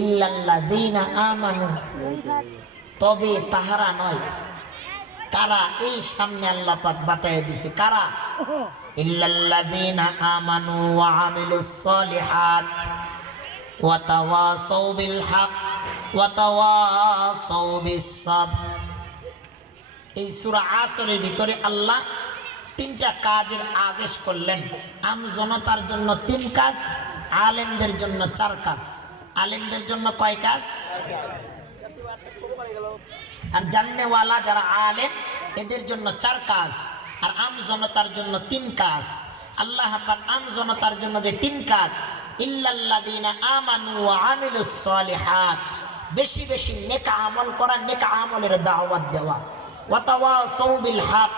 ইল্লাল্লাযীনা আমানু, তবে তাহারা নয়। কারা? এই সামনে আল্লাহ পাক বাতায় দিছে কারা। ইল্লাল্লাযীনা আমানু ওয়া আমিলুস সলিহাত ওয়া তাওয়াসাউ বিল হক ওয়া তাওয়াসাউ বিস সাবর। এই সূরা আসরের ভিতরে আল্লাহ তিনটা কাজের আদেশ করলেন। আম জনতার জন্য তিন কাজ, আলেমদের জন্য চার কাজ। আলেমদের জন্য কয় কাজ? আর জান্নেওয়ালা যারা আলেম এদের জন্য চার কাজ, আর আম জনতার জন্য তিন কাজ। আল্লাহ পাক আম জনতার জন্য যে তিন কাজ, ইল্লাল্লাযীনা আমানু ওয়া আমিলুস সলিহাত, বেশি বেশি নেক আমল করা, নেক আমলের দাওয়াত দেওয়া। ওয়া তাওয়াসাউ বিল হক,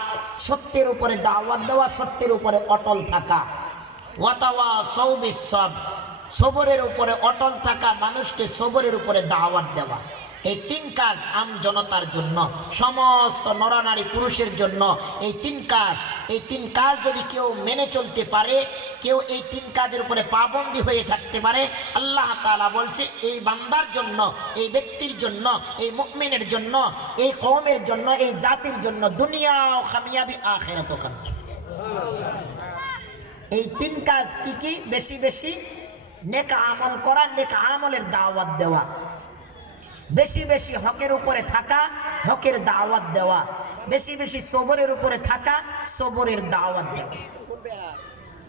সত্যের উপরে দাওয়াত দেওয়া, সত্যের উপরে অটল থাকা। ওয়া তাওয়াসাউ বিস সাবর, সবরের উপরে অটল থাকা, মানুষকে সবরের উপরে দাওয়াত দেওয়া। এই তিন কাজ আম জনতার জন্য, সমস্ত নরনারী পুরুষের জন্য এই তিন কাজ। এই তিন কাজ যদি কেউ মেনে চলতে পারে, কেউ এই তিন কাজের উপরে পাবন্দী হয়ে থাকতে পারে, আল্লাহ তাআলা বলছে এই বান্দার জন্য, এই ব্যক্তির জন্য, এই মুমিনের জন্য, এই কওমের জন্য, এই জাতির জন্য দুনিয়াও কামিয়াবি আখিরাতও কামিয়াবি। এই তিন কাজ কি কি? বেশি বেশি নেক আমল করা, নেক আমলের দাওয়াত দেওয়া, বেশি বেশি হকের উপরে থাকা, হকের দাওয়াত দেওয়া, বেশি বেশি সবরের উপরে থাকা, সবরের দাওয়াত দেওয়া।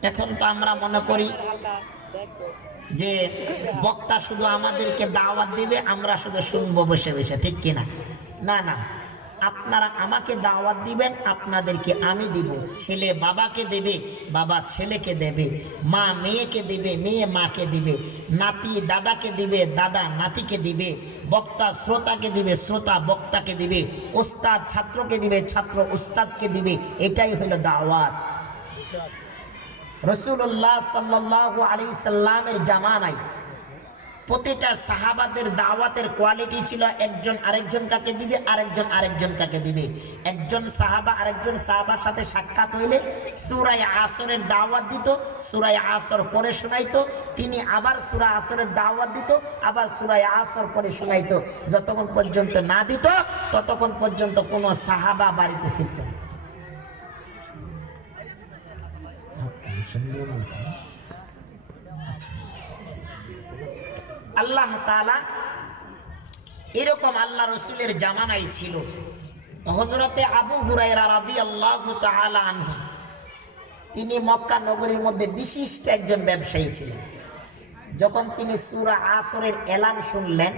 এখন তো আমরা মনে করি যে বক্তা শুধু আমাদেরকে দাওয়াত দিবে, আমরা শুধু শুনবো বসে বসে, ঠিক কিনা? না না, আপনারা আমাকে দাওয়াত দিবেন, আপনাদেরকে আমি দিব। ছেলে বাবাকে দেবে, বাবা ছেলেকে দেবে, মা মেয়েকে দিবে, মেয়ে মাকে দিবে, নাতি দাদাকে দিবে, দাদা নাতিকে দিবে, বক্তা শ্রোতাকে দিবে, শ্রোতা বক্তাকে দিবে, ওস্তাদ ছাত্রকে দিবে, ছাত্র উস্তাদকে দিবে। এটাই হলো দাওয়াত। রাসূলুল্লাহ সাল্লাল্লাহু আলাইহি সাল্লামের জামানায় প্রতিটা সাহাবাদের দাওয়াতের কোয়ালিটি ছিল, একজন আরেকজনকে দিবে, আরেকজন আরেকজনকে দিবে। একজন সাহাবা আরেকজন সাহাবার সাথে সাক্ষাৎ হইলে সূরা আসরের দাওয়াত দিত, সূরা আসর পড়ে শোনাইতো, তিনি আবার সূরা আসরের দাওয়াত দিত, আবার সূরা আসর পড়ে শোনাইতো। যতক্ষণ পর্যন্ত না দিত ততক্ষণ পর্যন্ত কোনো সাহাবা বাড়িতে ফিরত না। আল্লাহ তাআলা এরকম আল্লাহ রসুলের জামানায় ছিল। হযরতে আবু হুরায়রা রাদিয়াল্লাহু তাআলা আনহু, তিনি মক্কা নগরীর মধ্যে বিশিষ্ট একজন ব্যবসায়ী ছিলেন। যখন তিনি সূরা আসরের এলান শুনলেন,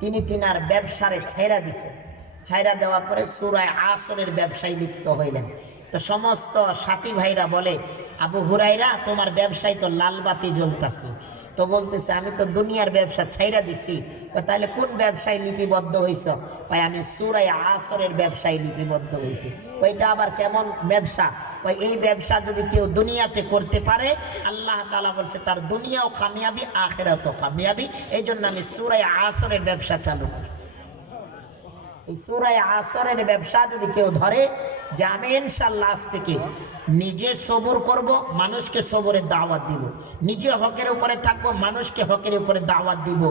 তিনি তিনার ব্যবসারে ছাইরা দিছেন। ছাইরা দেওয়ার পরে সূরা আসরের ব্যবসায় লিপ্ত হইলেন। তো সমস্ত সাথী ভাইরা বলে, আবু হুরায়রা তোমার ব্যবসায় তো লাল বাতি জ্বলতাছে। তো বলতেছে আমি তো দুনিয়ার ব্যবসা ছাইরা দিছি। তাহলে কোন ব্যবসায় লিপিবদ্ধ হইছ? ভাই আমি সূরা আসরের ব্যবসায় লিপিবদ্ধ হইছি। ওইটা আবার কেমন ব্যবসা? ওই এই ব্যবসা যদি কেউ দুনিয়াতে করতে পারে, আল্লাহ তাআলা বলছে তার দুনিয়াও কামিয়াবি আখিরাতও কামিয়াবি। এই জন্য আমি সূরা আসরের ব্যবসা চালু করছি। এই সূরা আসরের ব্যবসা যদি কেউ ধরে যে আমি ইনশাআল্লাহ আজ থেকে নিজে সবর করব, মানুষকে সবরের দাওয়াত দিব, নিজে হকের উপরে থাকবো, মানুষকে হকের উপরে দাওয়াত দিব,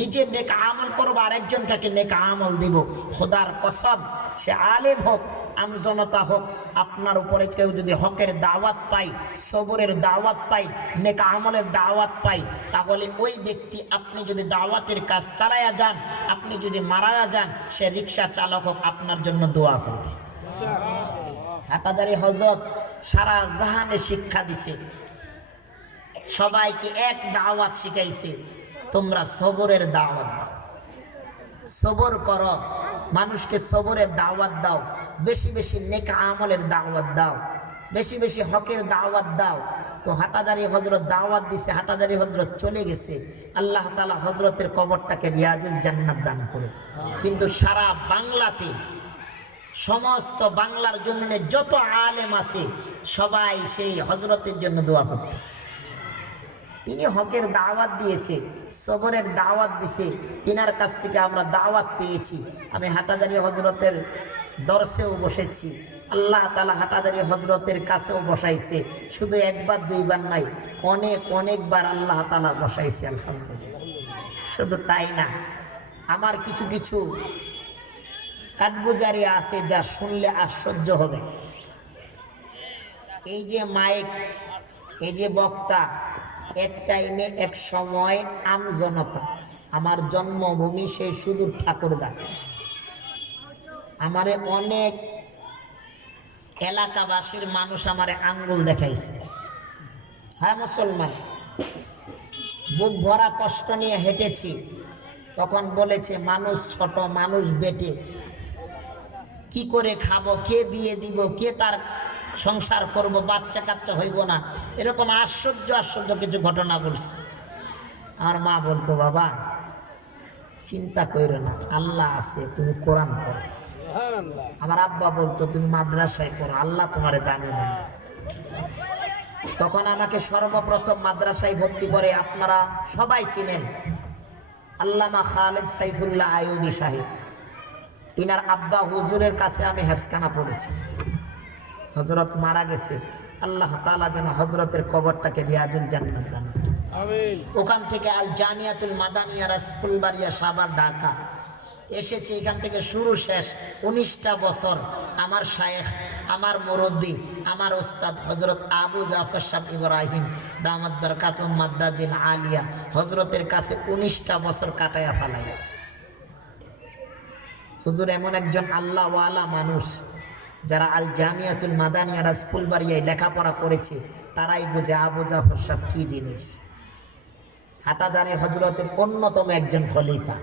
নিজে নেক আমল করবো, আরেকজনকে নেক আমল দিব, খোদার কসম সে আলেম হোক আমজনতা হোক, আপনার উপরে কেউ যদি হকের দাওয়াত পাই, সবরের দাওয়াত পাই, নেক আমলের দাওয়াত পাই, তাহলে ওই ব্যক্তি, আপনি যদি দাওয়াতের কাজ চালায়া যান, আপনি যদি মারা যান, সে রিক্সা চালক হোক, আপনার জন্য দোয়া করবে। হাটাজারি হযরত সারা জাহানে শিক্ষা দিছে, সবাইকে এক দাওয়াত শিখাইছে, তোমরা সবরের দাওয়াত দাও, সবর করো, মানুষকে সবরের দাওয়াত দাও, বেশি বেশি নেক আমলের দাওয়াত দাও, বেশি বেশি হকের দাওয়াত দাও। তো হাটাজারি হযরত দাওয়াত দিছে, হাটাজারি হযরত চলে গেছে। আল্লাহ তাআলা হযরতের কবরটাকে রিয়াজুল জান্নাত দান করুন। কিন্তু সারা বাংলাতে, সমস্ত বাংলার জমিনে যত আলেম আছে সবাই সেই হযরতের জন্য দোয়া করতেছে। তিনি হকের দাওয়াত দিয়েছে, সবরের দাওয়াত দিছে, তিনার কাছ থেকে আমরা দাওয়াত পেয়েছি। আমি হাটাজারি হযরতের দরসেও বসেছি, আল্লাহ তাআলা হাটাজারি হযরতের কাছেও বসাইছে, শুধু একবার দুইবার নাই, অনেকবার আল্লাহ তাআলা বসাইছে। আলহামদুলিল্লাহ। শুধু তাই না, আমার কিছু কিছু কাঠগুজারি আছে যা শুনলে আশ্চর্য হবে। এই যে মাইক, এই যে বক্তা, এক টাইমে এক সময় আমজনতা, আমার জন্মভূমি সেই সুদূর ঠাকুরগাঁ, আমারে অনেক এলাকাবাসীর মানুষ আমারে আঙ্গুল দেখাইছে। হ্যাঁ মুসলমান, বুক ভরা কষ্ট নিয়ে হেঁটেছি, তখন বলেছে মানুষ ছোট, মানুষ বেটে, কি করে খাবো, কে বিয়ে দিব, কে তার সংসার করব, বাচ্চা কাচ্চা হইব না, এরকম আশ্চর্য কিছু ঘটনা বলছে। আমার মা বলতো, বাবা চিন্তা করো না, আল্লাহ আছে, তুমি কোরআন পড়ো। আমার আব্বা বলতো, তুমি মাদ্রাসায় পড়ো, আল্লাহ তোমারে দামি মানে। তখন আমাকে সর্বপ্রথম মাদ্রাসায় ভর্তি করে, আপনারা সবাই চিনেন, আল্লামা খালেদ সাইফুল্লাহ আইয়ুবী সাহেব, তিনার আব্বা হুজুরের কাছে আমি হেফজখানা পড়েছি। হযরত মারা গেছে, আল্লাহ তাআলা যেন হযরতের কবরটাকে রিয়াজুল জান্নাত দান করেন। আমিন। ওখান থেকে আল জামিয়াতুল মাদানিয়া রাসূলবাড়িয়া সাভার ঢাকা এসেছি, এখান থেকে শুরু শেষ 19টা বছর আমার শায়েখ, আমার মুরব্বী, আমার ওস্তাদ হযরত আবু জাফর সাহেব ইব্রাহিম দামাত বরকাতুহুম মাদ্দাজিল আলিয়া, হযরতের কাছে 19টা বছর কাটায়া ফেলাইয়া। হুজুর এমন একজন আল্লাহওয়ালা মানুষ, যারা আল জামিয়াতুল মাদানিয়া রাসূলবাড়িয়ায় লেখাপড়া করেছে তারাই বোঝে আবু জাফর সাহেব কি জিনিস। হাটাজারি হযরতের অন্যতম একজন খলিফা।